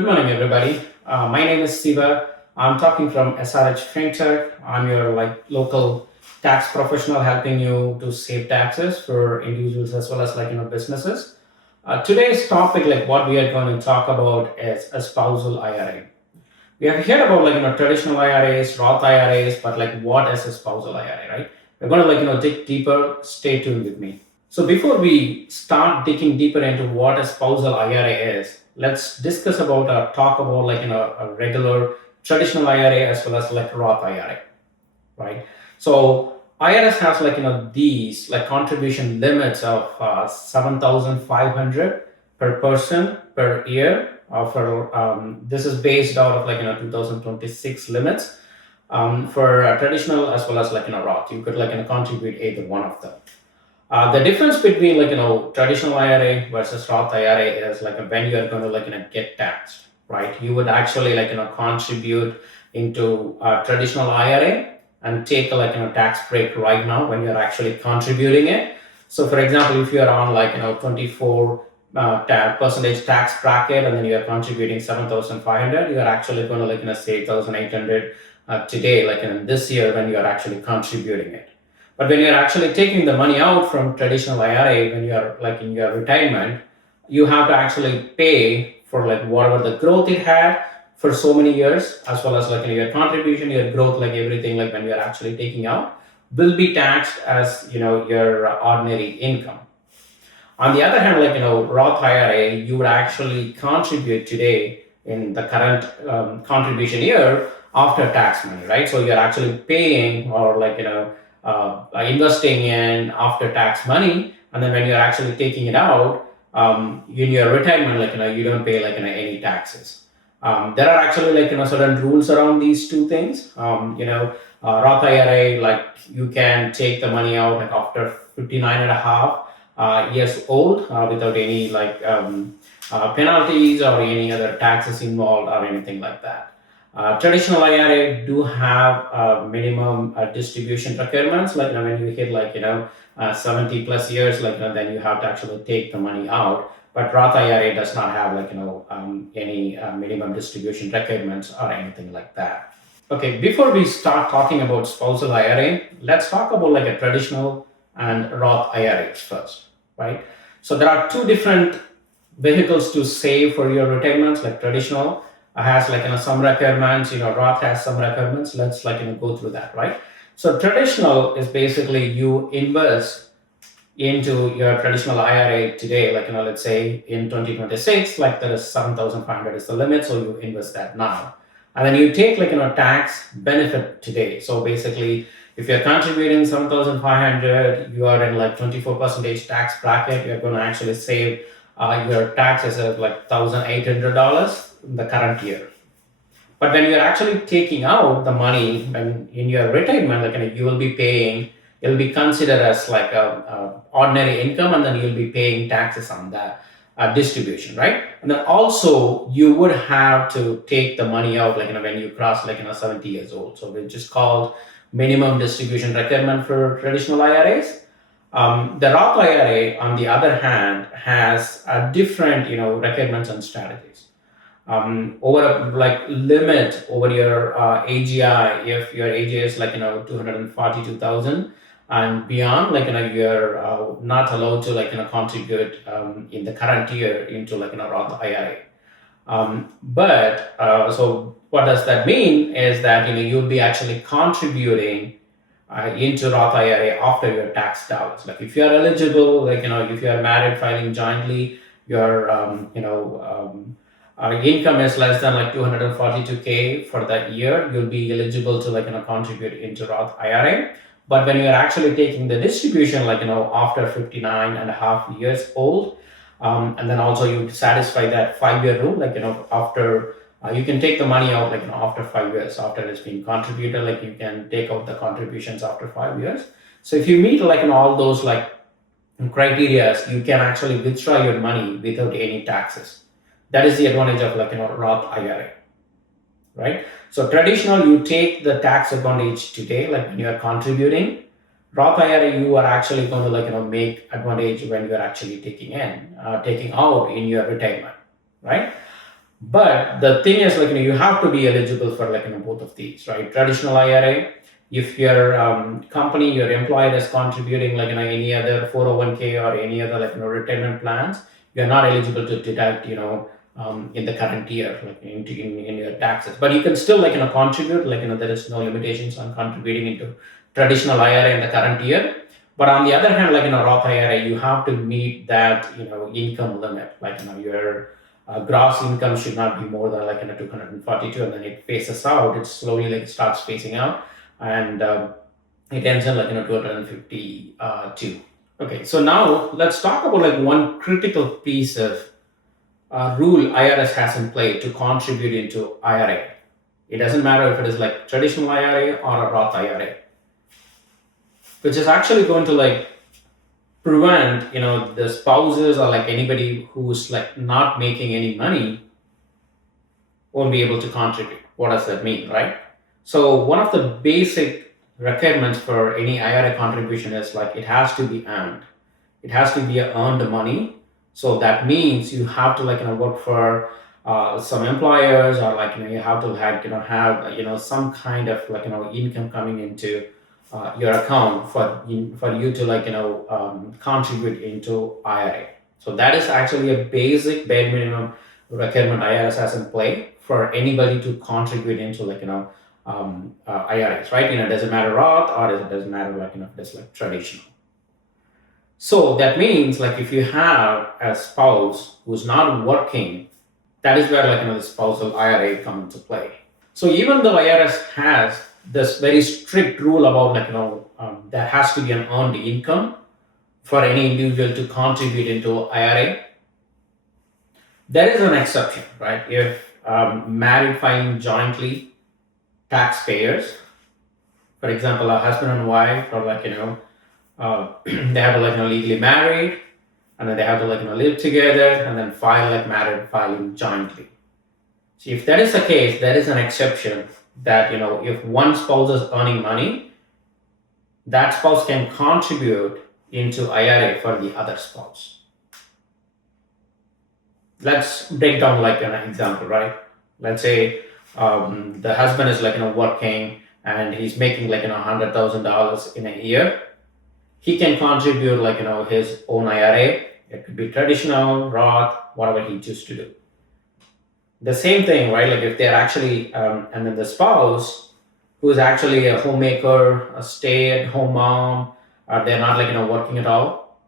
Good morning, everybody. My name is Siva. I'm talking from SRH Fintech. I'm your local tax professional, helping you to save taxes for individuals as well as businesses. Today's topic, like what we are going to talk about, is a spousal IRA. We have heard about traditional IRAs, Roth IRAs, but what is a spousal IRA, right? We're going to dig deeper. Stay tuned with me. So before we start digging deeper into what a spousal IRA is, let's discuss about or talk about a regular traditional IRA as well as Roth IRA, right? So IRS has these contribution limits of 7,500 per person per year. For this is based out of 2026 limits for traditional as well as Roth. You could contribute either one of them. The difference between traditional IRA versus Roth IRA is when you are going to get taxed, right? You would actually contribute into a traditional IRA and take a tax break right now when you're actually contributing it. So for example, if you're on 24 percentage tax bracket and then you're contributing 7,500, you're actually going to save 1,800 today, in this year when you're actually contributing it. But when you're actually taking the money out from traditional IRA, when you're in your retirement, you have to actually pay for whatever the growth it had for so many years, as well as your contribution, your growth, everything, when you're actually taking out, will be taxed as your ordinary income. On the other hand, Roth IRA, you would actually contribute today in the current contribution year after tax money, right? So you're actually paying or investing in after tax money, and then when you're actually taking it out in your retirement, you don't pay any taxes. There are actually certain rules around these two things. Roth IRA, you can take the money out after 59 and a half years old without any penalties or any other taxes involved or anything like that. Traditional IRA do have minimum distribution requirements. When you hit 70 plus years, then you have to actually take the money out. But Roth IRA does not have any minimum distribution requirements or anything like that. Okay, before we start talking about spousal IRA, let's talk about a traditional and Roth IRAs first, right? So there are two different vehicles to save for your retirements. Traditional has some requirements, Roth has some requirements. Let's go through that, right? So traditional is basically you invest into your traditional IRA today, let's say in 2026, there is 7,500 is the limit, so you invest that now. And then you take tax benefit today. So basically, if you're contributing 7,500, you are in 24% tax bracket, you're going to actually save your taxes of $1,800 in the current year. But when you're actually taking out the money when in your retirement, you will be paying, it'll be considered as a ordinary income, and then you'll be paying taxes on that distribution, right? And then also you would have to take the money out when you cross 70 years old. So which is called minimum distribution requirement for traditional IRAs. The Roth IRA, on the other hand, has a different requirements and strategies. Over limit over your AGI, if your AGI is 242,000 and beyond, you're not allowed to contribute in the current year into Roth IRA. So what does that mean is that you'll be actually contributing into Roth IRA after your tax dollars. If you are eligible, if you are married filing jointly, your income is less than 242K for that year, you'll be eligible to contribute into Roth IRA. But when you're actually taking the distribution after 59 and a half years old, and then also you satisfy that 5-year rule, after you can take the money out after 5 years after it's been contributed, you can take out the contributions after 5 years. So if you meet all those criteria, you can actually withdraw your money without any taxes. That is the advantage of Roth IRA, right? So traditional, you take the tax advantage today, when you are contributing. Roth IRA, you are actually going to make advantage when you are actually taking out in your retirement, right? But the thing is, you have to be eligible for both of these, right? Traditional IRA, if your company, your employer is contributing any other 401k or any other retirement plans, you're not eligible to deduct, in the current year, in your taxes. But you can still contribute, there is no limitations on contributing into traditional IRA in the current year. But on the other hand, Roth IRA, you have to meet that income limit, your gross income should not be more than 242, and then it phases out. It slowly starts phasing out, and it ends in 252. Okay, so now let's talk about one critical piece of rule IRS has in play to contribute into IRA. It doesn't matter if it is traditional IRA or a Roth IRA, which is actually going to prevent the spouses or anybody who's not making any money won't be able to contribute. What does that mean, right? So one of the basic requirements for any IRA contribution is it has to be earned. It has to be earned money. So that means you have to work for some employers, or you have to have some kind of income coming into your account for you to contribute into IRA. So that is actually a basic bare minimum requirement IRS has in play for anybody to contribute into IRAs, right? It doesn't matter Roth, or it doesn't matter if it's traditional. So that means if you have a spouse who's not working, that is where the spousal IRA come into play. So even though IRS has this very strict rule about there has to be an earned income for any individual to contribute into IRA, there is an exception, right? If married filing jointly taxpayers, for example, a husband and wife, or they have to legally married, and then they have to live together and then file married filing jointly. So if that is the case, there is an exception that if one spouse is earning money, that spouse can contribute into IRA for the other spouse. Let's break down an example, right? Let's say the husband is working and he's making $100,000 in a year. He can contribute his own IRA. It could be traditional, Roth, whatever he chooses to do. The same thing, right? If they're actually, and then the spouse who is actually a homemaker, a stay-at-home mom, or they're not working at all,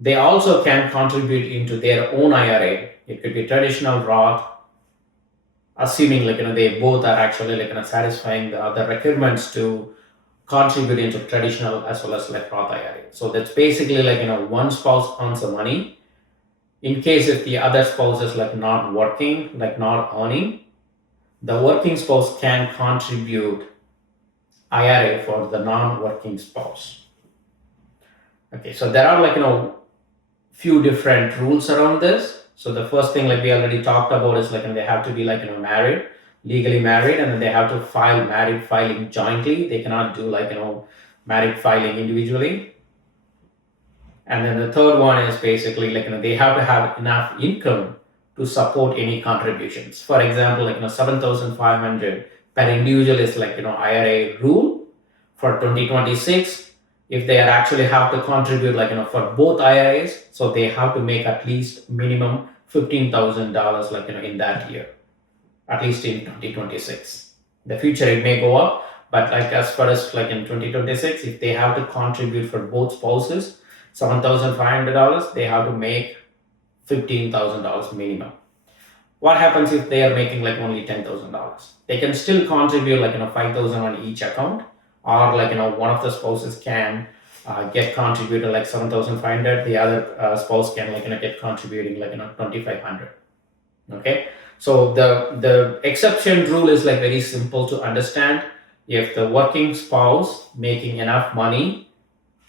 they also can contribute into their own IRA. It could be traditional, Roth, assuming they both are actually satisfying the other requirements to contribute into traditional as well as Roth IRA. So that's basically one spouse earns the money. In case if the other spouse is not working, not earning, the working spouse can contribute IRA for the non-working spouse. Okay, so there are few different rules around this. So the first thing we already talked about is they have to be married, legally married, and then they have to file married filing jointly. They cannot do married filing individually. And then the third one is basically they have to have enough income to support any contributions. For example, 7,500 per individual is IRA rule for 2026. If they are actually have to contribute for both IRAs, so they have to make at least minimum $15,000 in that year, at least in 2026. The future it may go up, but as far as in 2026, if they have to contribute for both spouses $7,500, they have to make $15,000 minimum. What happens if they are making only $10,000? They can still contribute $5,000 on each account, or one of the spouses can get contributed $7,500. The other spouse can get contributing $2,500. Okay, so the exception rule is very simple to understand. If the working spouse making enough money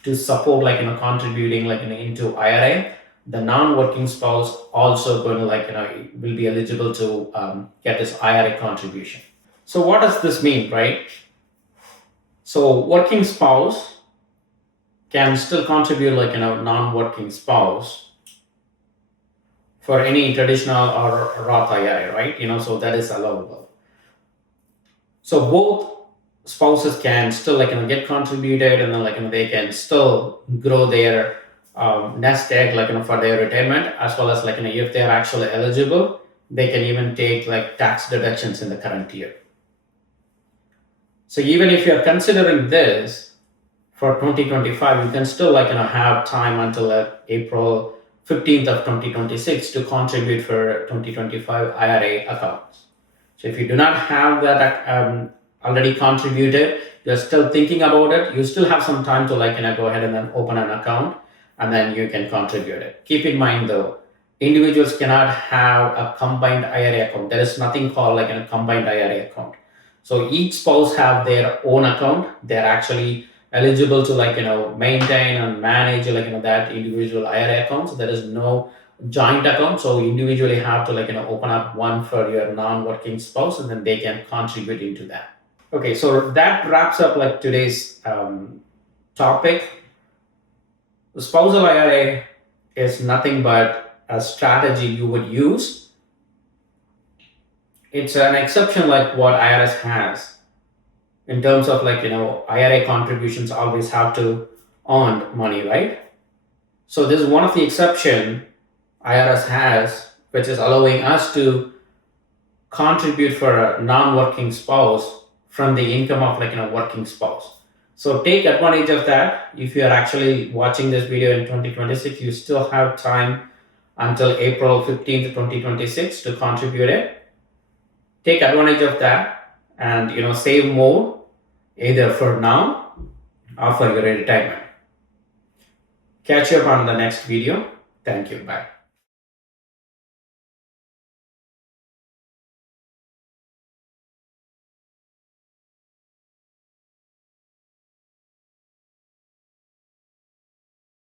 to support contributing into IRA, the non-working spouse also going to will be eligible to get this IRA contribution. So what does this mean, right? So working spouse can still contribute non-working spouse for any traditional or Roth IRA, right? So that is allowable. So both spouses can still get contributed, and then they can still grow their nest egg for their retirement, as well as if they are actually eligible, they can even take tax deductions in the current year. So even if you're considering this for 2025, you can still have time until April 15th of 2026 to contribute for 2025 IRA accounts. So if you do not have that already contributed, you're still thinking about it, you still have some time to go ahead and then open an account, and then you can contribute it. Keep in mind though, individuals cannot have a combined IRA account. There is nothing called a combined IRA account. So each spouse have their own account. They're actually eligible to maintain and manage that individual IRA account. So there is no joint account. So you individually have to open up one for your non-working spouse, and then they can contribute into that. Okay, so that wraps up today's topic. The spousal IRA is nothing but a strategy you would use. It's an exception like what IRS has in terms of IRA contributions always have to earn money, right? So this is one of the exception IRS has, which is allowing us to contribute for a non-working spouse from the income of working spouse. So take advantage of that. If you are actually watching this video in 2026, you still have time until April 15th, 2026 to contribute it. Take advantage of that and save more, either for now or for your retirement. Catch you up on the next video. Thank you. Bye.